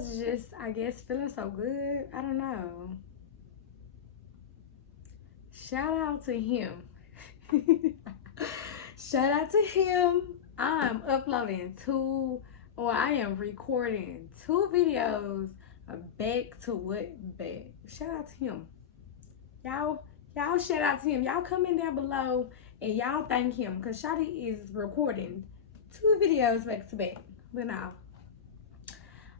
was just, I guess, feeling so good. I don't know. Shout out to him. Shout out to him. I'm uploading or I am recording 2 videos back to what back. Shout out to him. Y'all shout out to him. Y'all comment down below and y'all thank him because Shawty is recording 2 videos back to back. But now,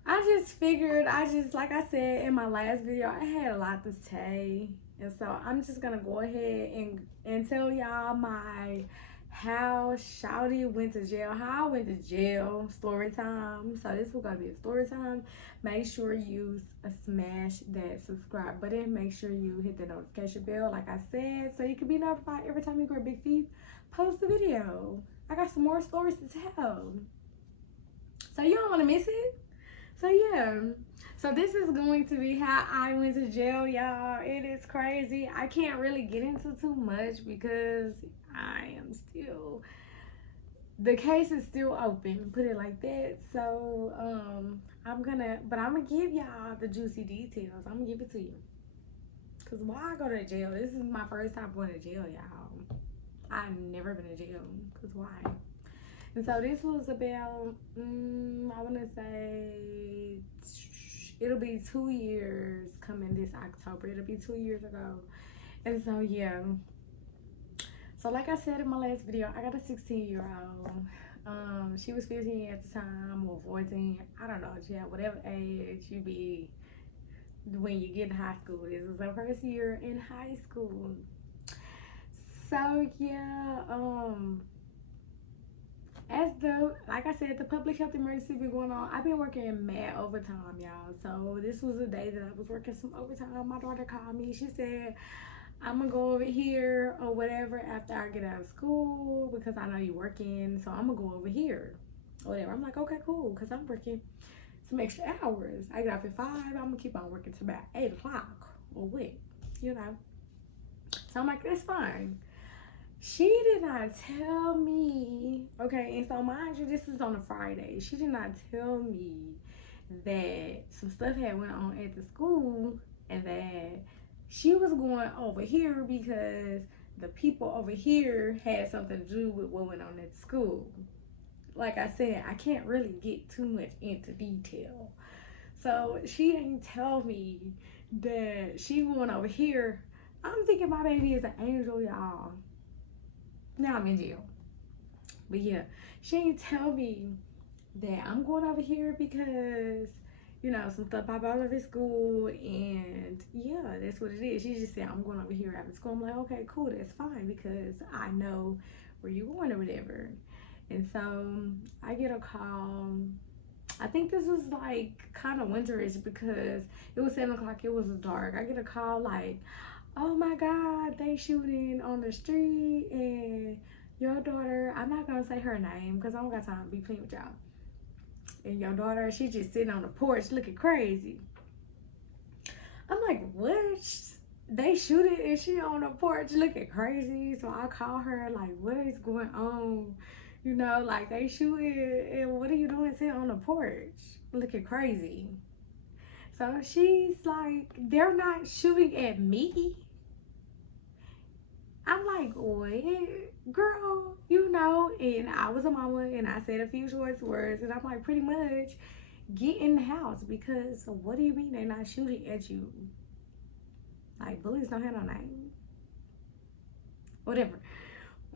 I just figured, like I said in my last video, I had a lot to say. And so I'm just gonna go ahead and tell y'all how Shawty went to jail, how I went to jail, story time. So this is gonna be a story time. Make sure you smash that subscribe button. Make sure you hit the notification bell, like I said, so you can be notified every time you go Big Feet post a video. I got some more stories to tell, so you don't want to miss it. So yeah, so this is going to be how I went to jail, y'all. It is crazy. I can't really get into too much because the case is still open, put it like that. So I'm gonna give y'all the juicy details. I'm gonna give it to you. Cause why I go to jail? This is my first time going to jail, y'all. I've never been to jail. Cause why? And so this was about, I want to say, it'll be 2 years coming this October. It'll be 2 years ago. And so, yeah. So, like I said in my last video, I got a 16-year-old. She was 15 at the time, or 14. I don't know, yeah, whatever age you be when you get in high school. This was her first year in high school. So, yeah, like I said, the public health emergency been going on. I've been working mad overtime, y'all. So this was a day that I was working some overtime. My daughter called me. She said, I'm gonna go over here or whatever after I get out of school because I know you're working. So I'm gonna go over here or whatever. I'm like, okay, cool, because I'm working some extra hours. I get off at 5. I'm gonna keep on working till about 8 o'clock or what, you know. So I'm like, that's fine. She did not tell me, okay, and so mind you, this is on a Friday. She did not tell me that some stuff had went on at the school and that she was going over here because the people over here had something to do with what went on at the school. Like I said, I can't really get too much into detail. So she didn't tell me that she going over here. I'm thinking my baby is an angel, y'all. Now I'm in jail. But yeah, she didn't tell me that I'm going over here because, you know, some stuff popped out of his school, and yeah, that's what it is. She just said, I'm going over here after school. I'm like, okay, cool, that's fine, because I know where you're going or whatever. And so I get a call. I think this was like kind of winterish because it was 7 o'clock, it was dark. I get a call like, oh my God, they shooting on the street and your daughter, I'm not gonna say her name because I don't got time to be playing with y'all. And your daughter, she just sitting on the porch looking crazy. I'm like, what? They shooting and she on the porch looking crazy. So I call her like, what is going on? You know, like they shooting and what are you doing sitting on the porch looking crazy? So she's like, they're not shooting at me. I'm like, what? Girl, you know, and I was a mama and I said a few short words and I'm like, pretty much, get in the house because what do you mean they're not shooting at you? Like, bullies don't have no name. Whatever.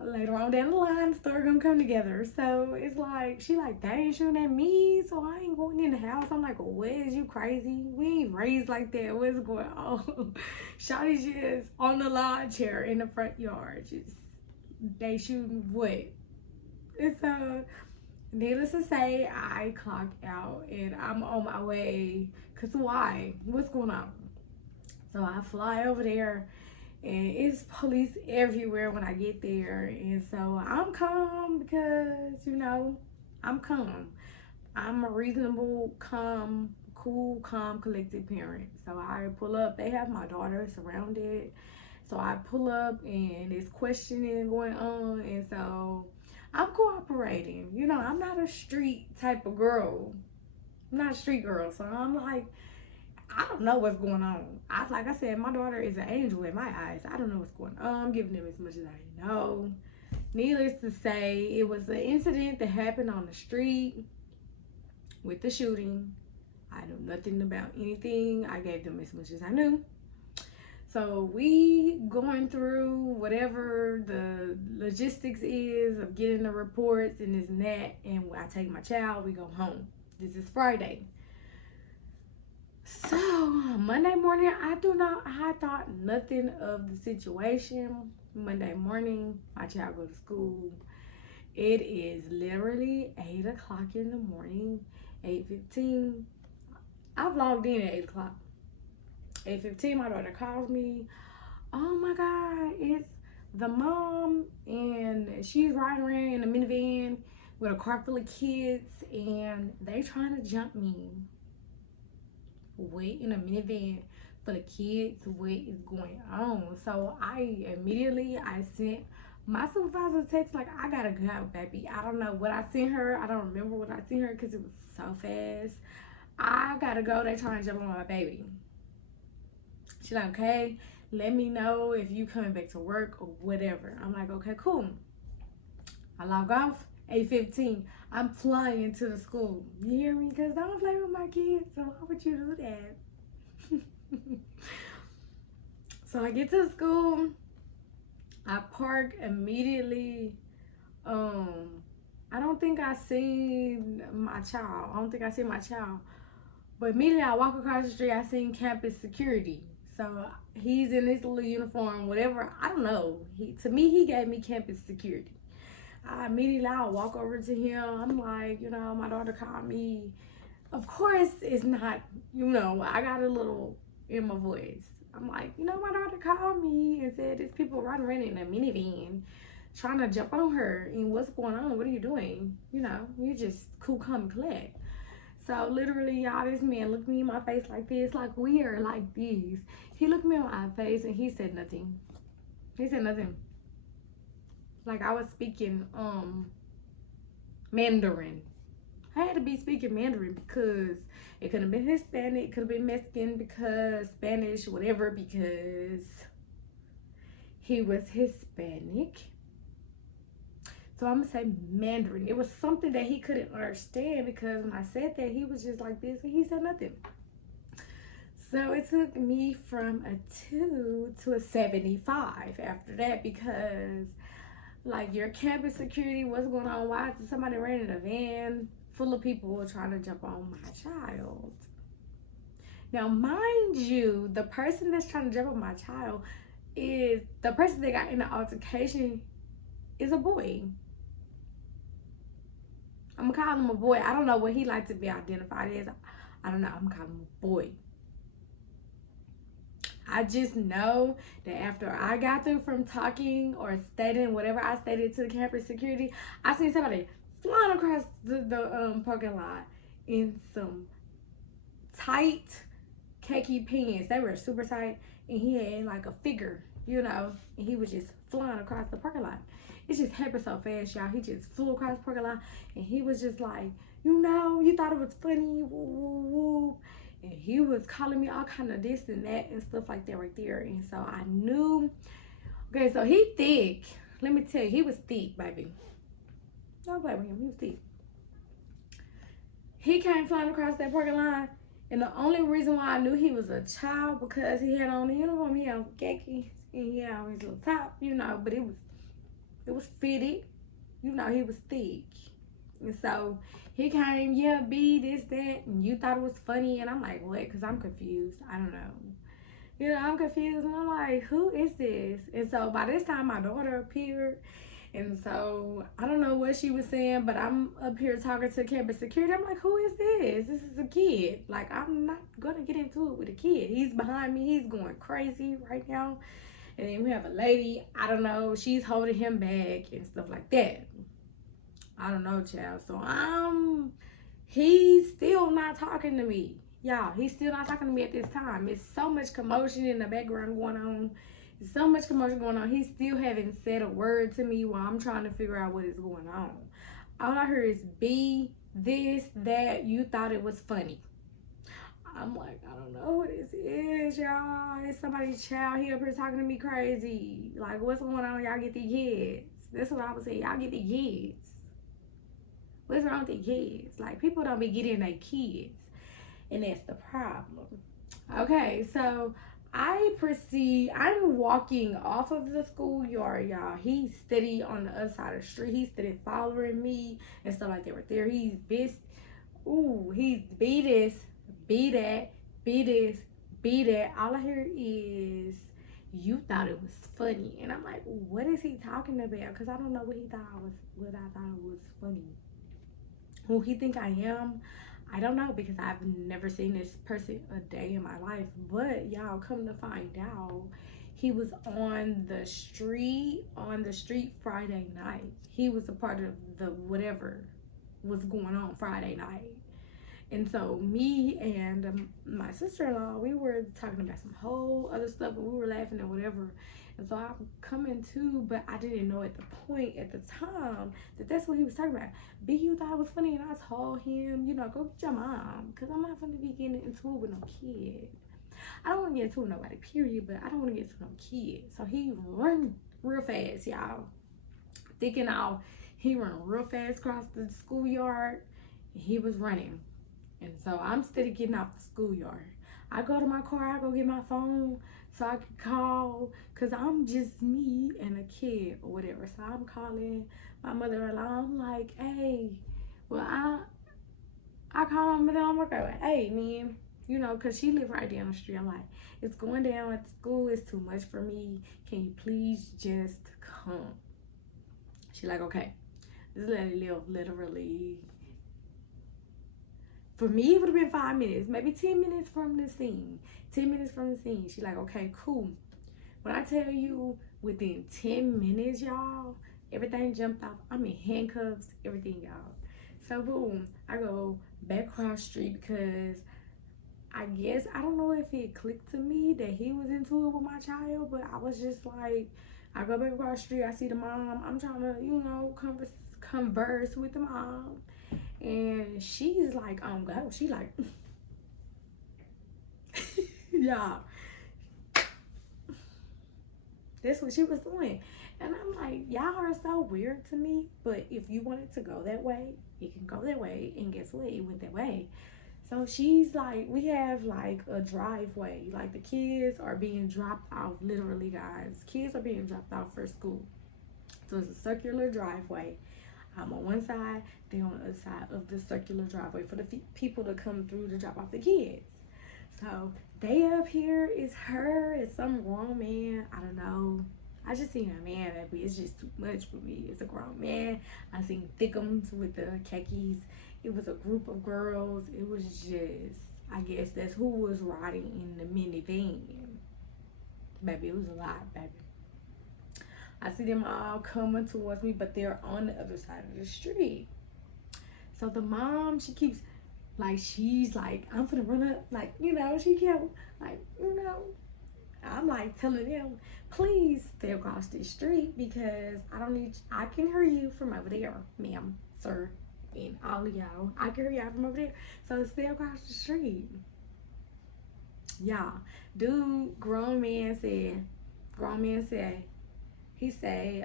Later on down the line, the story gonna come together. So it's like, she like, they ain't shooting at me, so I ain't going in the house. I'm like, what, is you crazy? We ain't raised like that. What's going on? Shawty's just on the lawn chair in the front yard. Just, they shooting what? And so, needless to say, I clock out and I'm on my way. Cause why? What's going on? So I fly over there. And it's police everywhere when I get there. And so I'm calm because, you know, I'm calm. I'm a reasonable, calm, cool, calm, collected parent. So I pull up. They have my daughter surrounded. So I pull up and there's questioning going on. And so I'm cooperating. You know, I'm not a street type of girl. I'm not a street girl, so I'm like, I don't know what's going on. Like I said, my daughter is an angel in my eyes. I don't know what's going on. I'm giving them as much as I know. Needless to say, it was an incident that happened on the street with the shooting. I know nothing about anything. I gave them as much as I knew. So we going through whatever the logistics is of getting the reports and this and that. And when I take my child, we go home. This is Friday. So Monday morning, I thought nothing of the situation. Monday morning, my child go to school. It is literally 8 o'clock in the morning, 8:15. I've logged in at 8 o'clock. 8:15, my daughter calls me. Oh my God, it's the mom, and she's riding around in a minivan with a car full of kids, and they trying to jump me. Wait in a minivan full of kids, what is going on? So I sent my supervisor a text like, I gotta go, baby. I don't know what I sent her. I don't remember what I sent her because it was so fast. I gotta go. They trying to jump on my baby. She's like, okay, let me know if you coming back to work or whatever. I'm like, okay, cool. I log off. 8:15. I'm flying to the school. You hear me? Because I don't play with my kids. So why would you do that? So I get to the school. I park immediately. I don't think I seen my child. But immediately I walk across the street. I seen campus security. So he's in this little uniform, whatever. I don't know. He gave me campus security. I'll walk over to him. I'm like, my daughter called me. Of course, it's not, I got a little in my voice. I'm like, my daughter called me and said there's people riding around in a minivan trying to jump on her. And what's going on? What are you doing? You just cool, calm, and collect. So literally, y'all, this man looked me in my face like this, like we are like these. He looked me in my face and he said nothing. Like I was speaking Mandarin. I had to be speaking Mandarin because it could have been Hispanic, it could have been Mexican, because Spanish, whatever, because he was Hispanic. So I'm gonna say Mandarin. It was something that he couldn't understand, because when I said that, he was just like this and he said nothing. So it took me from a 2 to a 75 after that, because like, your campus security, what's going on? Why is somebody running a van full of people trying to jump on my child? Now, mind you, the person that's trying to jump on my child is the person that got in the altercation is a boy. I'm gonna call him a boy. I don't know what he likes to be identified as. I don't know. I'm gonna call him a boy. I just know that after I got through from talking or stating whatever I stated to the campus security, I seen somebody flying across the parking lot in some tight khaki pants. They were super tight, and he had like a figure, and he was just flying across the parking lot. It just happened so fast, y'all. He just flew across the parking lot, and he was just like, you thought it was funny, woo, woo, woo. And he was calling me all kind of this and that and stuff like that right there. And so I knew, okay, so he thick. Let me tell you, he was thick, baby. Don't play with him, he was thick. He came flying across that parking lot, and the only reason why I knew he was a child, because he had on the uniform, he had on khaki, and he had on his little top, but it was fitted, he was thick. And so he came, yeah, B, this, that, and you thought it was funny. And I'm like, what? Because I'm confused. I don't know. I'm confused. And I'm like, who is this? And so by this time, my daughter appeared. And so I don't know what she was saying, but I'm up here talking to campus security. I'm like, who is this? This is a kid. Like, I'm not going to get into it with a kid. He's behind me. He's going crazy right now. And then we have a lady, I don't know, she's holding him back and stuff like that. I don't know, child. So he's still not talking to me. Y'all, he's still not talking to me at this time. It's so much commotion in the background going on. There's so much commotion going on. He still haven't said a word to me while I'm trying to figure out what is going on. All I heard is B, this, that, you thought it was funny. I'm like, I don't know who this is, y'all. It's somebody's child here up here talking to me crazy. Like, what's going on? Y'all get the kids. That's what I was saying. Y'all get the kids. What's wrong with the kids? Like, people don't be getting their kids. And that's the problem. Okay, so I'm walking off of the schoolyard, y'all. He's steady on the other side of the street. He's steady following me and stuff like that right there. He's he's be this, be that, be this, be that. All I hear is, you thought it was funny. And I'm like, what is he talking about? Because I don't know what I thought was funny. Who he think I am, I don't know, because I've never seen this person a day in my life. But y'all, come to find out, he was on the street Friday night. He was a part of the whatever was going on Friday night. And so me and my sister-in-law, we were talking about some whole other stuff, and we were laughing and whatever. And so I'm coming to, but I didn't know at the time that that's what he was talking about. You thought it was funny, and I told him, go get your mom, because I'm not going to be getting into it with no kid. I don't want to get into it with nobody, period, but I don't want to get into no kid. So he run real fast, y'all. Thinking he run real fast across the schoolyard. He was running. And so I'm steady getting off the schoolyard. I go to my car, I go get my phone so I can call, because I'm just me and a kid or whatever. So I'm calling my mother-in-law. I'm like, hey, well, I call him, but then I'm like, hey, man, because she live right down the street. I'm like, it's going down at the school. It's too much for me. Can you please just come? She like, okay. This lady live literally, for me, it would have been 5 minutes, maybe 10 minutes from the scene. 10 minutes from the scene. She like, okay, cool. When I tell you, within 10 minutes, y'all, everything jumped off. I'm in handcuffs, everything, y'all. So, boom, I go back across the street because I guess, I don't know if it clicked to me that he was into it with my child, but I was just like, I go back across the street, I see the mom. I'm trying to, converse with the mom. And she's like, go. She like, yeah. That's what she was doing. And I'm like, y'all are so weird to me. But if you wanted to go that way, it can go that way. And guess what? It went that way. So she's like, we have like a driveway. Like the kids are being dropped off, literally, guys. Kids are being dropped off for school. So it's a circular driveway. I'm on one side, they on the other side of the circular driveway for the people to come through to drop off the kids. So they up here, is her, is some grown man, I don't know. I just seen a man, baby. It's just too much for me. It's a grown man. I seen thickums with the khakis. It was a group of girls. It was just, I guess that's who was riding in the minivan. Baby, it was a lot, baby. I see them all coming towards me, but they're on the other side of the street. So the mom, she keeps, like, she's like, I'm gonna run up, like, she kept, like, I'm like telling them, please stay across the street because I can hear you from over there, ma'am, sir, and all of y'all. I can hear y'all from over there. So stay across the street. Y'all, grown man said, he say,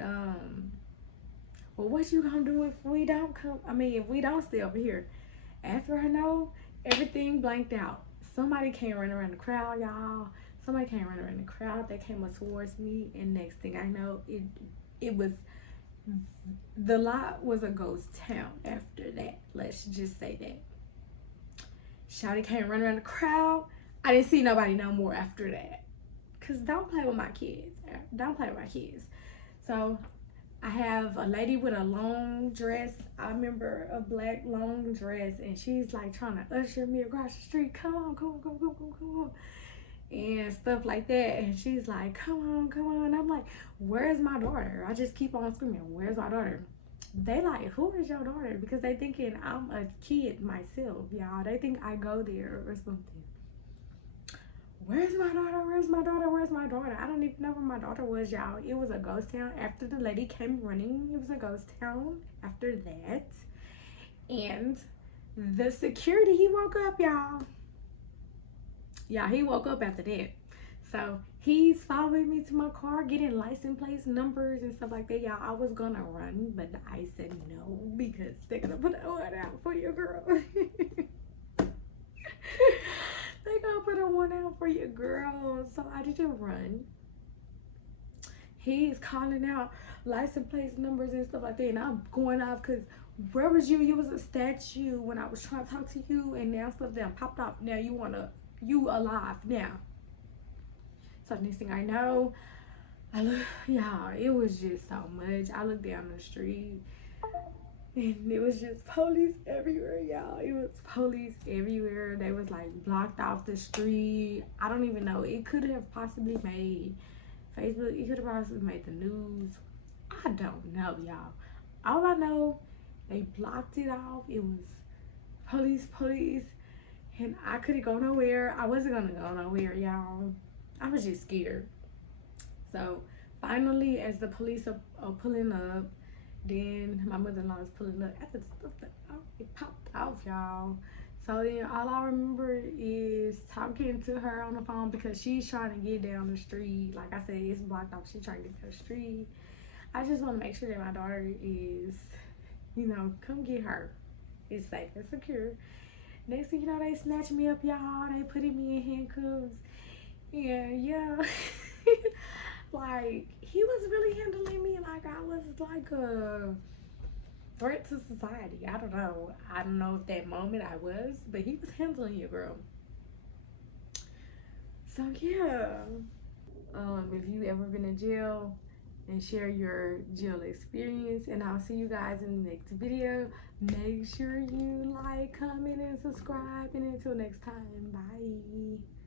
well, what you gonna do if we don't stay over here? After I know, everything blanked out. Somebody came running around the crowd, y'all. Somebody came running around the crowd. They came up towards me, and next thing I know, the lot was a ghost town after that. Let's just say that. Shawty came running around the crowd. I didn't see nobody no more after that. Cause don't play with my kids. Don't play with my kids. So I have a lady with a long dress. I remember a black long dress, and she's like trying to usher me across the street. Come on. And stuff like that. And she's like, come on. I'm like, where's my daughter? I just keep on screaming, where's my daughter? They like, who is your daughter? Because they thinking I'm a kid myself, y'all. They think I go there or something. Where's my daughter? I don't even know where my daughter was, y'all. It was a ghost town. After the lady came running, it was a ghost town after that. And The security, he woke up, y'all. Yeah, he woke up after that. So he's following me to my car, getting license plates, numbers, and stuff like that. Y'all, I was gonna run, but I said no because they're gonna put a warrant out for your girl. They gonna put a warrant out for your girl. So I didn't run. He's calling out license plates, numbers, and stuff like that, and I'm going off because where was you? You was a statue when I was trying to talk to you, and now stuff that popped off. Now you alive now. So next thing I know, yeah, it was just so much. I looked down the street and it was just police everywhere, y'all. It was police everywhere. They was like blocked off the street. I don't even know. It could have possibly made Facebook. It could have possibly made the news. I don't know, y'all. All I know, they blocked it off. It was police, and I couldn't go nowhere. I wasn't gonna go nowhere, y'all. I was just scared. So finally, as the police are pulling up, then my mother-in-law is pulling up. After the stuff that it popped off, y'all. So then all I remember is talking to her on the phone because she's trying to get down the street. Like I said, it's blocked off. She's trying to get down the street. I just want to make sure that my daughter is, come get her. It's safe and secure. Next thing you know, they snatched me up, y'all. They putting me in handcuffs. And yeah. Like, he was really handling me like I was like a threat to society. I don't know. I don't know if that moment I was, but he was handling you, girl. So yeah. If you ever been in jail, and share your jail experience, and I'll see you guys in the next video. Make sure you like, comment, and subscribe, and until next time, bye.